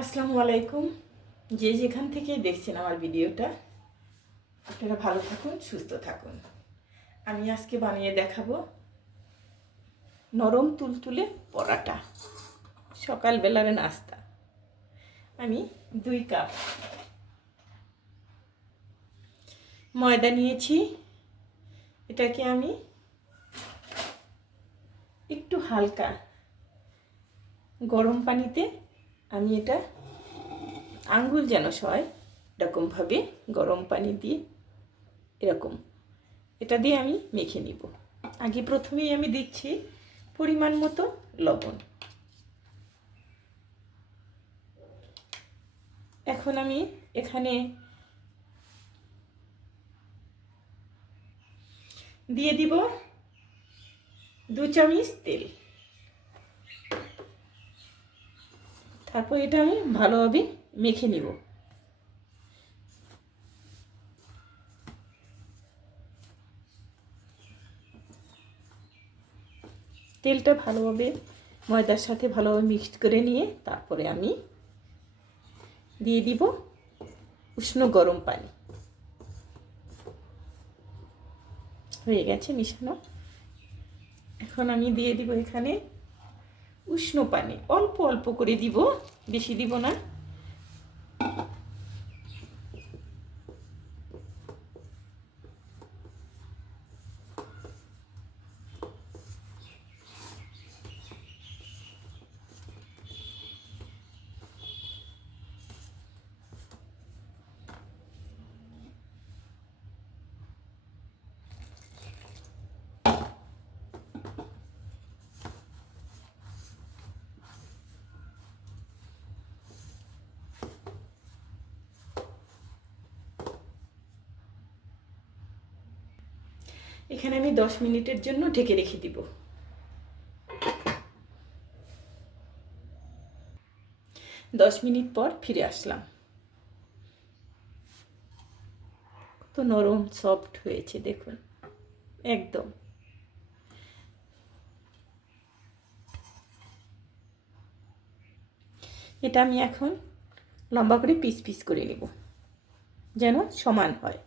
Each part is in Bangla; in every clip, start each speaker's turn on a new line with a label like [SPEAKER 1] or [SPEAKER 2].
[SPEAKER 1] আসসালামু আলাইকুম। যে যেখান থেকে দেখছেন আমার ভিডিওটা, আপনারা ভালো থাকুন, সুস্থ থাকুন। আমি আজকে বানিয়ে দেখাবো নরম তুলতুলে পরাটা, সকালবেলার নাস্তা। আমি দুই কাপ ময়দা নিয়েছি। এটাকে আমি একটু হালকা গরম পানিতে আমি এটা আঙ্গুল যেন সয় এরকমভাবে গরম পানি দিয়ে এরকম। এটা দিয়ে আমি মেখে নিব। আগে প্রথমেই আমি দিচ্ছি পরিমাণ মতো লবণ। এখন আমি এখানে দিয়ে দিব দু চামচ তেল। তারপর এটা আমি ভালোভাবে মেখে নিব। তেলটা ভালোভাবে ময়দার সাথে ভালোভাবে মিক্সড করে নিয়ে তারপরে আমি দিয়ে দিব উষ্ণ গরম পানি। হয়ে গেছে মিশানো। এখন আমি দিয়ে দিব এখানে উষ্ণ পানি অল্প অল্প করে দিব বেশি দিব না। এখানে আমি দশ মিনিটের জন্য ঢেকে রেখে দিব। দশ মিনিট পর ফিরে আসলাম। কত নরম সফট হয়েছে, দেখুন। একদম। এটা আমি এখন লম্বা করে পিস পিস করে নেব। যেন সমান হয়।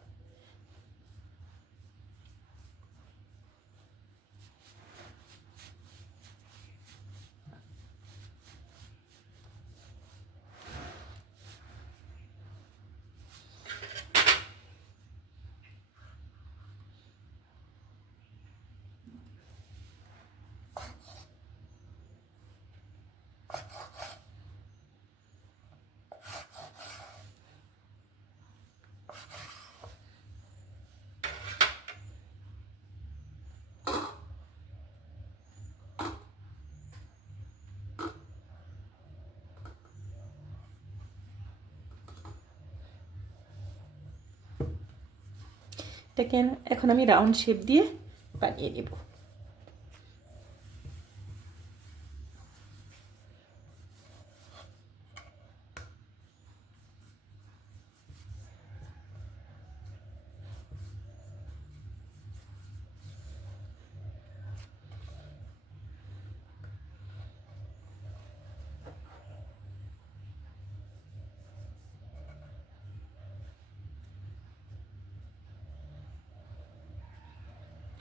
[SPEAKER 1] এখন আমি রাউন্ড শেপ দিয়ে বানিয়ে নেব।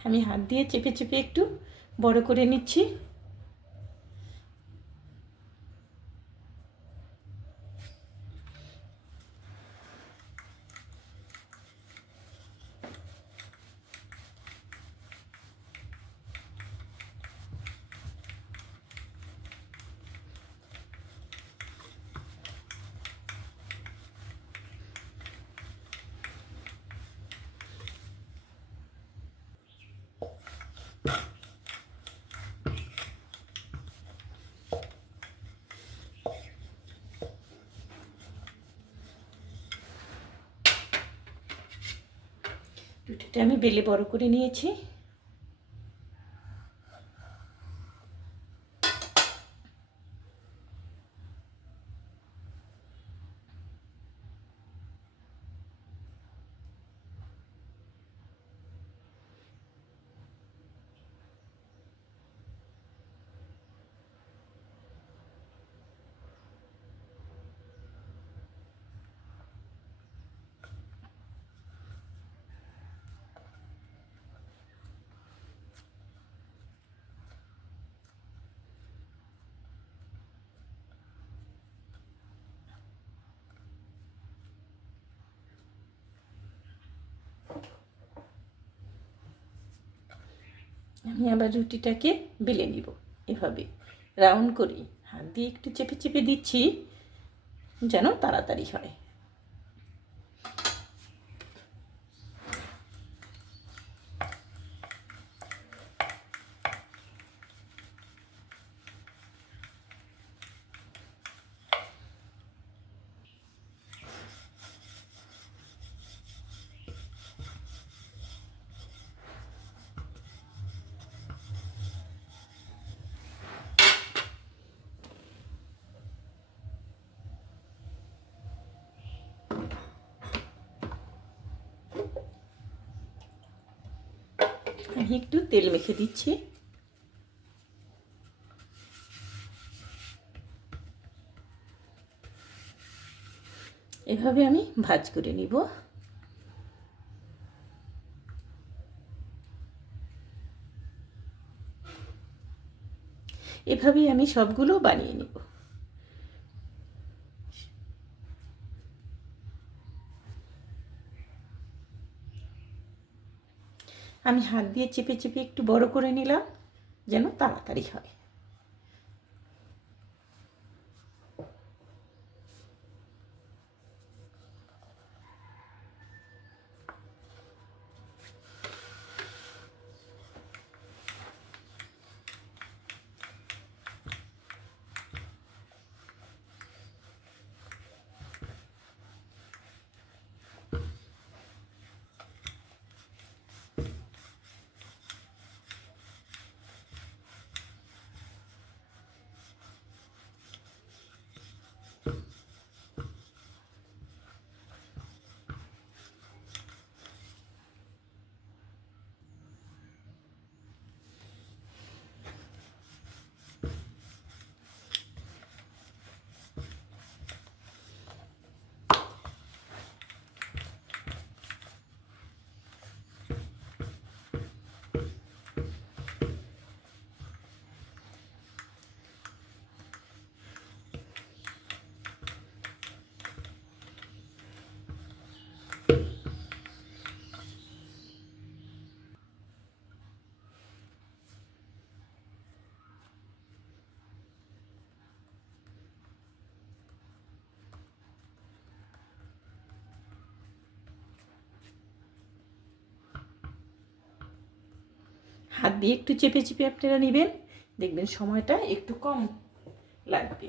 [SPEAKER 1] আমি হাত দিয়ে চেপে চেপে একটু বড় করে নিচ্ছি। রুটিটা আমি বেলে বড় করে নিয়েছি। আমি আবার রুটিটাকে বেলে নিব। এভাবে রাউন্ড করি। হাত দিয়ে একটু চেপে চেপে দিচ্ছি, যেন তাড়াতাড়ি হয়। আমি একটু তেল মেখে দিচ্ছি। এভাবে আমি ভাজ করে নিব। এভাবেই আমি সবগুলো বানিয়ে নিব। আমি হাত দিয়ে চেপে চেপে একটু বড় করে নিলাম যেন তাড়াতাড়ি হয়। হাত দিয়ে একটু চেপে চেপে আপনারা নেবেন। দেখবেন সময়টা একটু কম লাগবে।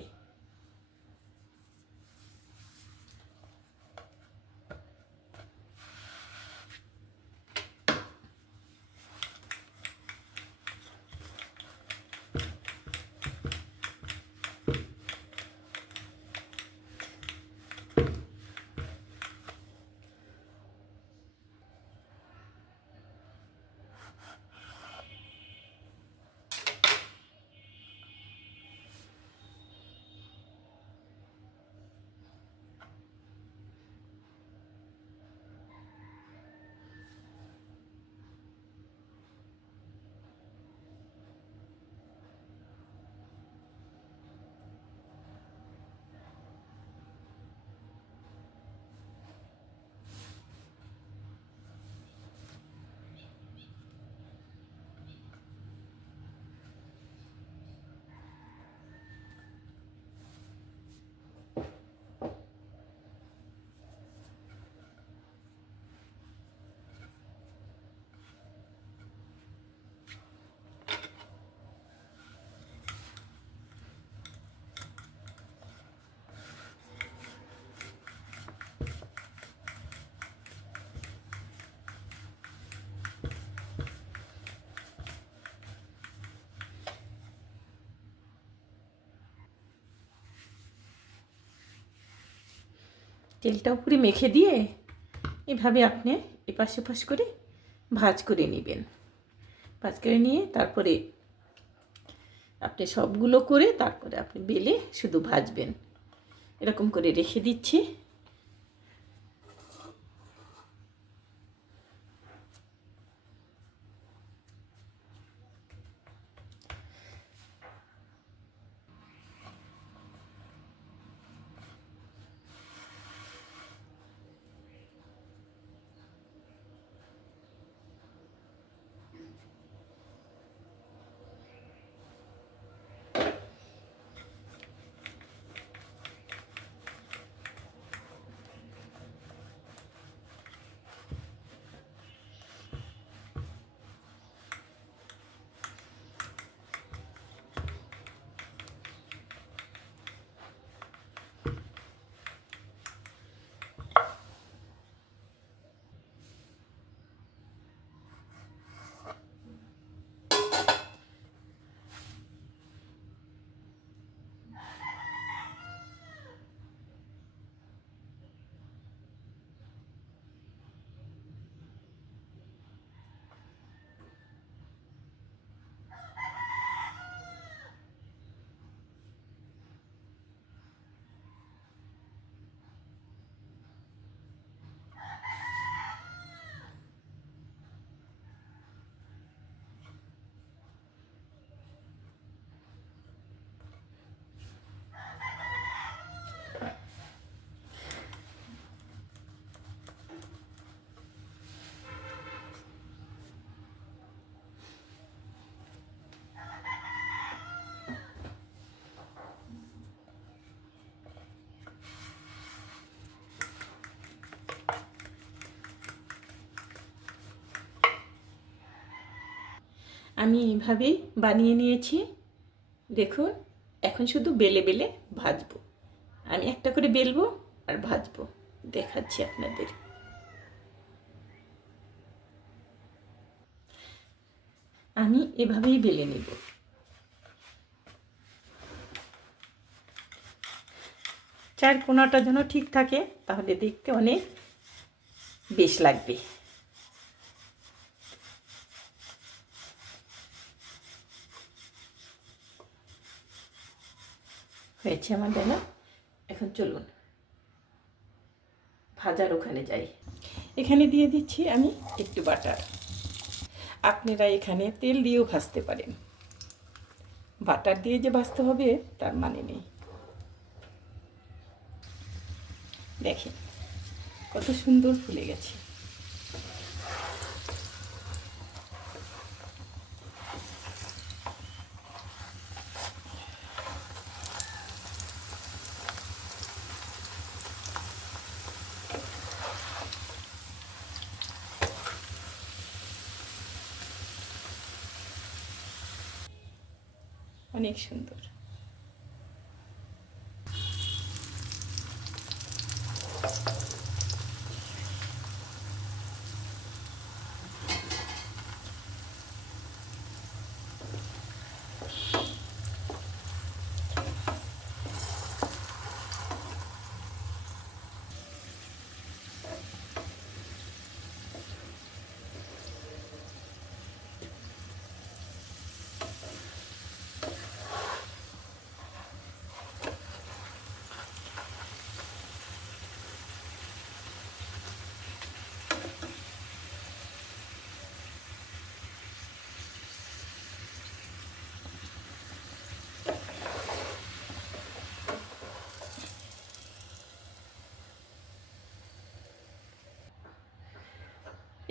[SPEAKER 1] তেলটা উপরে মেখে দিয়ে এভাবে আপনি এপাশে পাশ করে ভাজ করে নেবেন। ভাজ করে নিয়ে তারপরে আপনি সবগুলো করে তারপরে আপনি বেলে শুধু ভাজবেন। এরকম করে রেখে দিচ্ছি। আমি এইভাবেই বানিয়ে নিয়েছি। দেখুন, এখন শুধু বেলে বেলে ভাজবো। আমি একটা করে বেলবো আর ভাজবো। দেখাচ্ছি আপনাদের। আমি এভাবেই বেলে নিব। চার কোনাটা যেন ঠিক থাকে, তাহলে দেখতে অনেক বেশ লাগবে। হয়েছে আমার বেলা এখন চলুন। ভাজার ওখানে যাই। এখানে দিয়ে দিচ্ছি আমি একটু বাটার। আপনারা এখানে তেল দিয়েও ভাজতে পারেন। বাটার দিয়ে যে ভাজতে হবে, তার মানে নেই। দেখেন, কত সুন্দর ফুলে গেছে। অনেক সুন্দর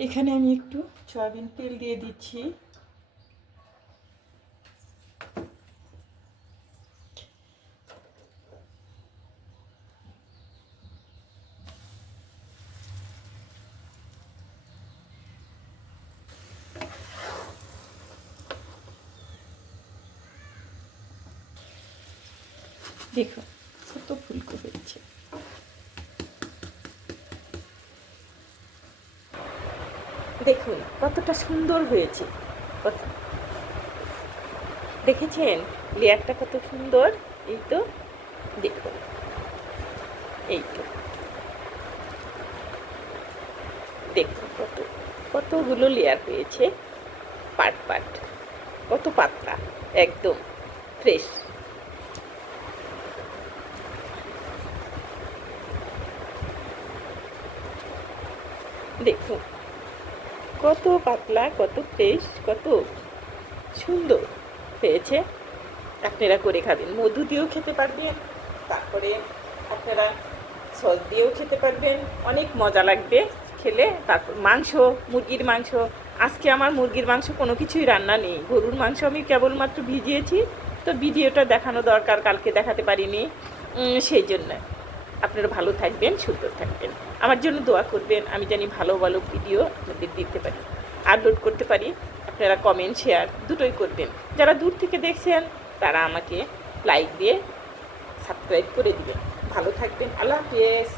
[SPEAKER 1] এখানে আমি একটু সয়াবিন তেল দিয়ে দিচ্ছি। দেখো কত ফুলকো দেখুন, কতটা সুন্দর হয়েছে। দেখেছেন? লেয়ারটা কত সুন্দর? এই তো, দেখুন। এই তো। দেখুন কত, কতগুলো লেয়ার হয়েছে। পাট পাট, কত পাতলা, একদম ফ্রেশ দেখুন কত পাতলা, কত ফ্রেশ, কত সুন্দর। হয়েছে। আপনারা করে খাবেন। মধু দিয়েও খেতে পারবেন, তারপরে আপনারা সস দিয়েও খেতে পারবেন। অনেক মজা লাগবে খেলে। তারপর মাংস, মুরগির মাংস। আজকে আমার মুরগির মাংস কোনো কিছুই রান্না নেই। গরুর মাংস আমি কেবলমাত্র ভিজিয়েছি, তো ভিডিওটা দেখানো দরকার, কালকে দেখাতে পারিনি। সেই জন্য। আপনারা ভালো থাকবেন, সুন্দর থাকবেন। আমার জন্য দোয়া করবেন, আমি জানি ভালো ভালো ভিডিও আপনাদের দিতে পারি, আপলোড করতে পারি। আপনারা কমেন্ট শেয়ার দুটোই করবেন। যারা দূর থেকে দেখছেন, তারা আমাকে লাইক দিয়ে সাবস্ক্রাইব করে দিবেন। ভালো থাকবেন, আল্লাহ হাফিজ।